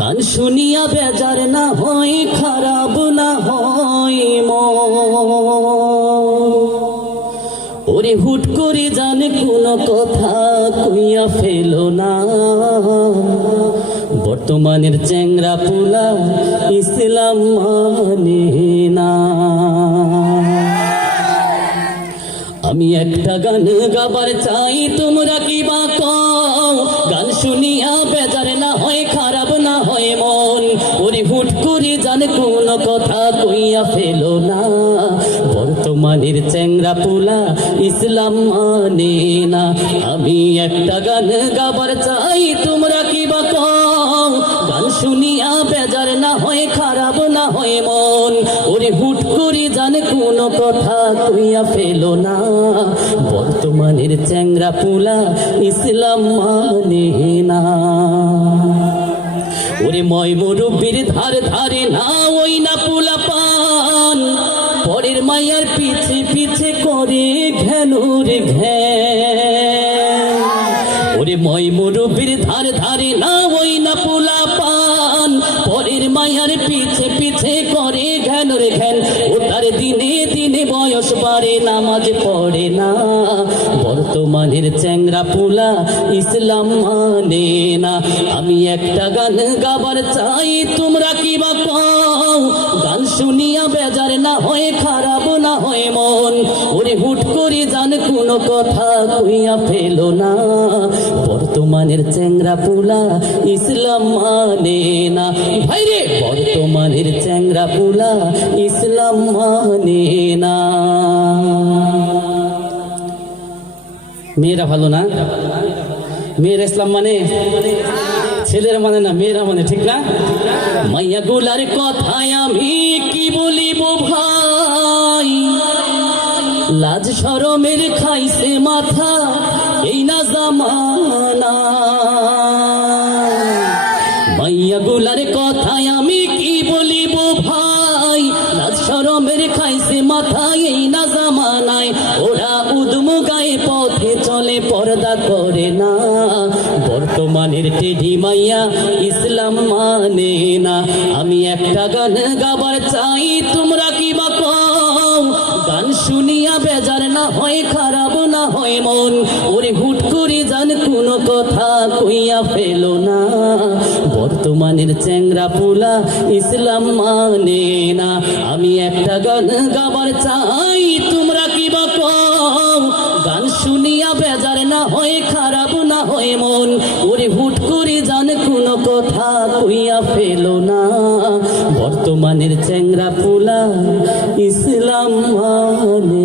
গান শুনিয়া বেজার না হয়, খারাপ না হয় ওরে হুট করে জানে কোন কথা কইয়া ফেলো না। বর্তমানের চ্যাংরা পোলা ইসলাম মানে না। আমি একটা গান গাবার চাই, তোমরা কি বা কও? গান শুনিয়া বেজার না হয়, খারাপ না হয় মন। ওরে হুট করে জানে কোন কথা কইয়া ফেলো না। বর্তমানের চ্যাংরা পোলা ইসলাম মানে না। আমি একটা গান গাবার চাই, তোমরা কি বা কও? গান শুনিয়া বেজার না হয়, খারাপ না হয় মন। ওরে হুট করে জানে কোন কথা কইয়া ফেলো না। বর্তমানের চ্যাংরা পোলা ইসলাম মানে না। ওরে ময় মুরব্বির ধার ধারে না ওই না পোলা পান, পরের মায়ার পিছে পিছে করে ঘ্যানুর ঘ্যান। ওরে ময় মুরব্বির ধার ধারে না ওই না পোলা পান, পরের মায়ার পিছে পিছে করে ঘ্যানুর ঘ্যান। ওটার দিনে দিনে বয়স বাড়ে, নামাজ পড়ে না। বর্তমানের চ্যাংরা পোলা ইসলাম মানে না। আমি একটা গান গাবার চাই, তোমরা কি বা কও? গান শুনিয়া বেজার না হয়, খারাপ না হয় মন। ওরে হুট করে জান কোন কথা কইয়া ফেলো না। বর্তমানের চ্যাংরা পোলা ইসলাম মানে না। ভাইরে বর্তমানের চ্যাংরা পোলা ইসলাম মানে না। মেয়েরা ভালো না? মেয়েরা ইসলাম মানে, ছেলেরা মানে না, মেয়েরা মানে, ঠিক না? মাইয়া গুলার কথায় আমি কি বলিব ভাই, লাজ শরমের খাইছে মাথা এই না জামানা। মাইয়া গুলার কথায় আমি কি বলিব ভাই, লাজ শরমের খাইছে মাথা এই না জামানায়। ওরা উদমু গায়ে পথে চলে, পর্দা করে না। বর্তমানের টেডি মাইয়া ইসলাম মানে না। আমি একটা গান গাবার চাই, তোমরা কি বা কও? গান শুনিয়া বেজার না হয়, খারাপ না হয় মন। ওরে হুট করে জান কোন কথা কইয়া ফেলো না। বর্তমানের চ্যাংরা পোলা ইসলাম মানে না। আমি একটা গান গাবার চাই, তোমরা কি বা কও? গান শুনিয়া বেজার না হয়, খারাপ না হয় মন। ওরে হুট করে জান কোন কথা কইয়া ফেলো না। বর্তমানের চ্যাংরা পোলা ইসলাম মানে